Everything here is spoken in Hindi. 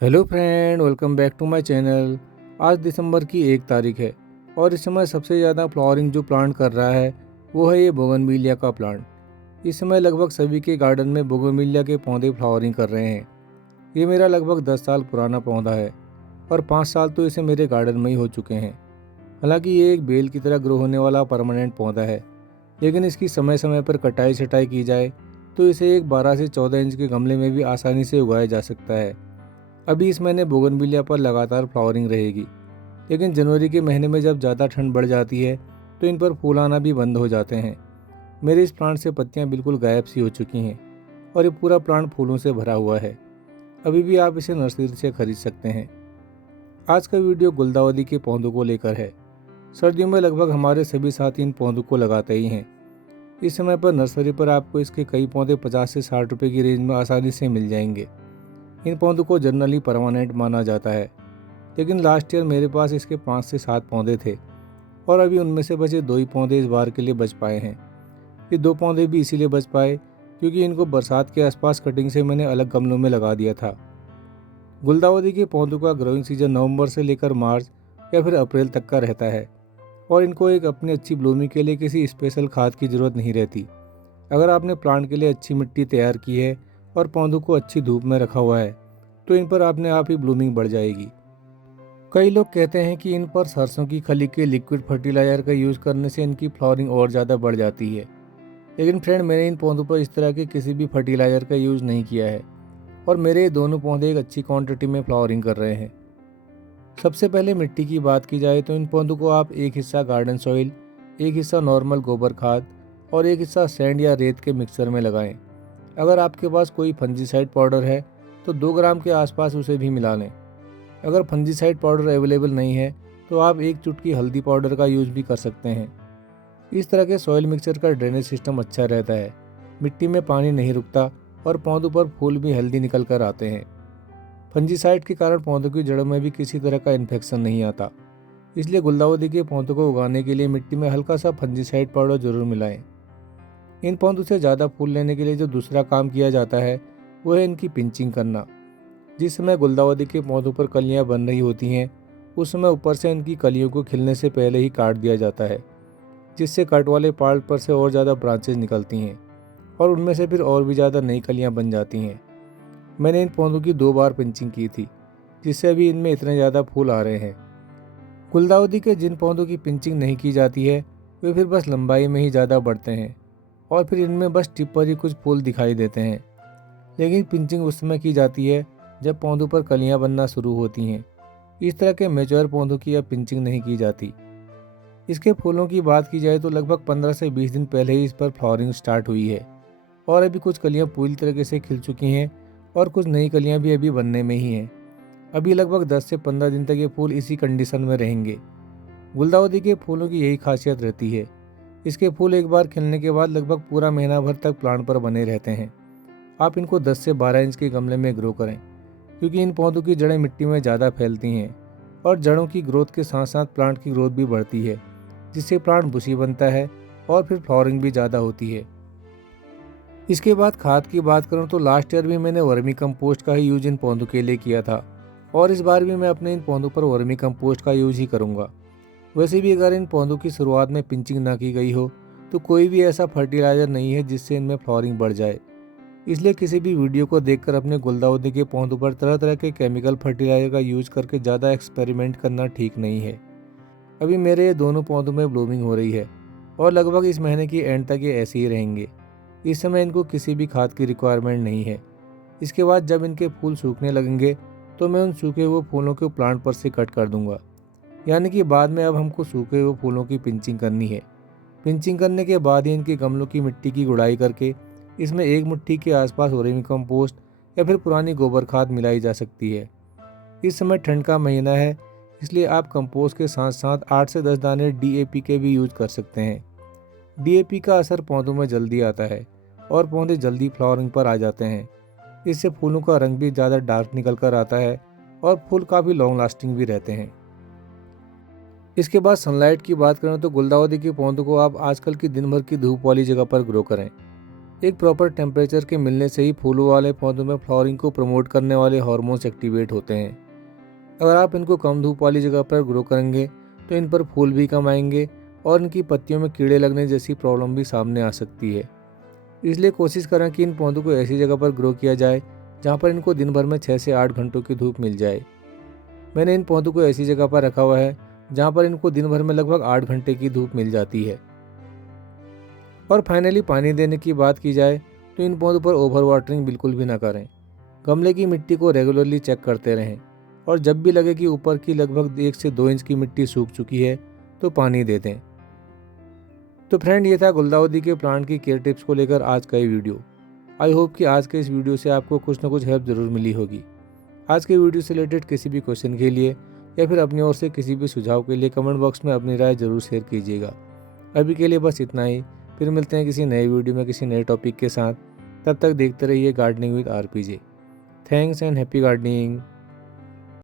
Hello friend, welcome back to my channel. आज दिसंबर की 1 तारीख है और इस समय सबसे ज़्यादा फ्लावरिंग जो प्लांट कर रहा है वो है ये बोगनविलिया का प्लांट। इस समय लगभग सभी के गार्डन में बोगनविलिया के पौधे फ्लावरिंग कर रहे हैं। ये मेरा लगभग 10 साल पुराना पौधा है और 5 साल तो इसे मेरे गार्डन में ही हो चुके हैं। हालांकि ये एक बेल की तरह ग्रो होने वाला परमानेंट पौधा है, लेकिन इसकी समय समय पर कटाई छटाई की जाए तो इसे एक 12 से 14 इंच के गमले में भी आसानी से उगाया जा सकता है। अभी इस महीने बोगनविलिया पर लगातार फ्लावरिंग रहेगी, लेकिन जनवरी के महीने में जब ज़्यादा ठंड बढ़ जाती है तो इन पर फूल आना भी बंद हो जाते हैं। मेरे इस प्लांट से पत्तियां बिल्कुल गायब सी हो चुकी हैं और ये पूरा प्लांट फूलों से भरा हुआ है। अभी भी आप इसे नर्सरी से खरीद सकते हैं। आज का वीडियो गुलदाउदी के पौधों को लेकर है। सर्दियों में लगभग हमारे सभी साथी इन पौधों को लगाते ही हैं। इस समय पर नर्सरी पर आपको इसके कई पौधे 50 से 60 रुपये की रेंज में आसानी से मिल जाएंगे। इन पौधों को जनरली परमानेंट माना जाता है, लेकिन लास्ट ईयर मेरे पास इसके 5 से 7 पौधे थे और अभी उनमें से बचे 2 ही पौधे इस बार के लिए बच पाए हैं। ये 2 पौधे भी इसीलिए बच पाए क्योंकि इनको बरसात के आसपास कटिंग से मैंने अलग गमलों में लगा दिया था। गुलदाउदी के पौधों का ग्रोइंग सीजन नवंबर से लेकर मार्च या फिर अप्रैल तक का रहता है और इनको एक अपनी अच्छी ब्लूमिंग के लिए किसी स्पेशल खाद की ज़रूरत नहीं रहती। अगर आपने प्लांट के लिए अच्छी मिट्टी तैयार की है और पौधों को अच्छी धूप में रखा हुआ है तो इन पर अपने आप ही ब्लूमिंग बढ़ जाएगी। कई लोग कहते हैं कि इन पर सरसों की खली के लिक्विड फर्टिलाइजर का यूज़ करने से इनकी फ्लावरिंग और ज़्यादा बढ़ जाती है, लेकिन फ्रेंड मैंने इन पौधों पर इस तरह के किसी भी फर्टिलाइजर का यूज़ नहीं किया है और मेरे ये दोनों पौधे एक अच्छी क्वांटिटी में फ्लावरिंग कर रहे हैं। सबसे पहले मिट्टी की बात की जाए तो इन पौधों को आप एक हिस्सा गार्डन सॉइल, एक हिस्सा नॉर्मल गोबर खाद और एक हिस्सा सैंड या रेत के मिक्सर में लगाएं। अगर आपके पास कोई फंजीसाइड पाउडर है तो 2 ग्राम के आसपास उसे भी मिला लें। अगर फंजीसाइड पाउडर अवेलेबल नहीं है तो आप एक चुटकी हल्दी पाउडर का यूज़ भी कर सकते हैं। इस तरह के सॉइल मिक्सचर का ड्रेनेज सिस्टम अच्छा रहता है, मिट्टी में पानी नहीं रुकता और पौधों पर फूल भी हेल्दी निकल कर आते हैं। फंजीसाइड के कारण पौधों की जड़ों में भी किसी तरह का इन्फेक्शन नहीं आता, इसलिए गुलदाउदी के पौधों को उगाने के लिए मिट्टी में हल्का सा फंजीसाइड पाउडर जरूर मिलाएं। इन पौधों से ज़्यादा फूल लेने के लिए जो दूसरा काम किया जाता है वो है इनकी पिंचिंग करना। जिस समय गुलदाउदी के पौधों पर कलियां बन रही होती हैं उस समय ऊपर से इनकी कलियों को खिलने से पहले ही काट दिया जाता है, जिससे कट वाले पार्ट पर से और ज़्यादा ब्रांचेज निकलती हैं और उनमें से फिर और भी ज़्यादा नई कलियां बन जाती हैं। मैंने इन पौधों की 2 बार पिंचिंग की थी, जिससे अभी इनमें इतने ज़्यादा फूल आ रहे हैं। गुलदाउदी के जिन पौधों की पिंचिंग नहीं की जाती है वे फिर बस लंबाई में ही ज़्यादा बढ़ते हैं और फिर इनमें बस टिप पर ही कुछ फूल दिखाई देते हैं। लेकिन पिंचिंग उस समय की जाती है जब पौधों पर कलियां बनना शुरू होती हैं। इस तरह के मैच्योर पौधों की अब पिंचिंग नहीं की जाती। इसके फूलों की बात की जाए तो लगभग 15 से 20 दिन पहले ही इस पर फ्लावरिंग स्टार्ट हुई है और अभी कुछ कलियां पूरी तरीके से खिल चुकी हैं और कुछ नई कलियां भी अभी बनने में ही हैं। अभी लगभग 10 से 15 दिन तक ये फूल इसी कंडीशन में रहेंगे। गुलदाउदी के फूलों की यही खासियत रहती है, इसके फूल एक बार खिलने के बाद लगभग पूरा महीना भर तक प्लांट पर बने रहते हैं। आप इनको 10 से 12 इंच के गमले में ग्रो करें, क्योंकि इन पौधों की जड़ें मिट्टी में ज़्यादा फैलती हैं और जड़ों की ग्रोथ के साथ साथ प्लांट की ग्रोथ भी बढ़ती है, जिससे प्लांट बुशी बनता है और फिर फ्लावरिंग भी ज़्यादा होती है। इसके बाद खाद की बात करूं तो लास्ट ईयर भी मैंने वर्मी कंपोस्ट का ही यूज इन पौधों के लिए किया था और इस बार भी मैं अपने इन पौधों पर वर्मी कंपोस्ट का यूज ही करूँगा। वैसे भी अगर इन पौधों की शुरुआत में पिंचिंग ना की गई हो तो कोई भी ऐसा फर्टिलाइज़र नहीं है जिससे इनमें फ्लावरिंग बढ़ जाए। इसलिए किसी भी वीडियो को देखकर अपने गुलदाउदी के पौधों पर तरह तरह के केमिकल फर्टिलाइजर का यूज करके ज़्यादा एक्सपेरिमेंट करना ठीक नहीं है। अभी मेरे ये दोनों पौधों में ब्लूमिंग हो रही है और लगभग इस महीने की एंड तक ये ऐसे ही रहेंगे। इस समय इनको किसी भी खाद की रिक्वायरमेंट नहीं है। इसके बाद जब इनके फूल सूखने लगेंगे तो मैं उन सूखे हुए फूलों को प्लांट पर से कट कर दूंगा, यानी कि बाद में अब हमको सूखे हुए फूलों की पिंचिंग करनी है। पिंचिंग करने के बाद ही इनके गमलों की मिट्टी की गुड़ाई करके इसमें 1 मुट्ठी के आसपास वर्मी कंपोस्ट या फिर पुरानी गोबर खाद मिलाई जा सकती है। इस समय ठंड का महीना है, इसलिए आप कंपोस्ट के साथ साथ 8 से 10 दाने डीएपी के भी यूज कर सकते हैं। डीएपी का असर पौधों में जल्दी आता है और पौधे जल्दी फ्लावरिंग पर आ जाते हैं। इससे फूलों का रंग भी ज़्यादा डार्क निकल कर आता है और फूल काफ़ी लॉन्ग लास्टिंग भी रहते हैं। इसके बाद सनलाइट की बात करें तो गुलदाउदी के पौधों को आप आजकल की दिन भर की धूप वाली जगह पर ग्रो करें। एक प्रॉपर टेम्परेचर के मिलने से ही फूलों वाले पौधों में फ्लावरिंग को प्रमोट करने वाले हार्मोन्स एक्टिवेट होते हैं। अगर आप इनको कम धूप वाली जगह पर ग्रो करेंगे तो इन पर फूल भी कम आएंगे और इनकी पत्तियों में कीड़े लगने जैसी प्रॉब्लम भी सामने आ सकती है। इसलिए कोशिश करें कि इन पौधों को ऐसी जगह पर ग्रो किया जाए जहाँ पर इनको दिन भर में 6 से 8 घंटों की धूप मिल जाए। मैंने इन पौधों को ऐसी जगह पर रखा हुआ है जहाँ पर इनको दिन भर में लगभग 8 घंटे की धूप मिल जाती है। और फाइनली पानी देने की बात की जाए तो इन पौधों पर ओवर वाटरिंग बिल्कुल भी ना करें। गमले की मिट्टी को रेगुलरली चेक करते रहें और जब भी लगे कि ऊपर की लगभग 1 से 2 इंच की मिट्टी सूख चुकी है तो पानी दे दें। तो फ्रेंड, ये था गुलदाउदी के प्लांट की केयर टिप्स को लेकर आज का ये वीडियो। आई होप कि आज के इस वीडियो से आपको कुछ ना कुछ हेल्प ज़रूर मिली होगी। आज के वीडियो से रिलेटेड किसी भी क्वेश्चन के लिए या फिर अपनी ओर से किसी भी सुझाव के लिए कमेंट बॉक्स में अपनी राय ज़रूर शेयर कीजिएगा। अभी के लिए बस इतना ही, फिर मिलते हैं किसी नए वीडियो में किसी नए टॉपिक के साथ। तब तक देखते रहिए gardening with RPJ. Thanks and happy gardening.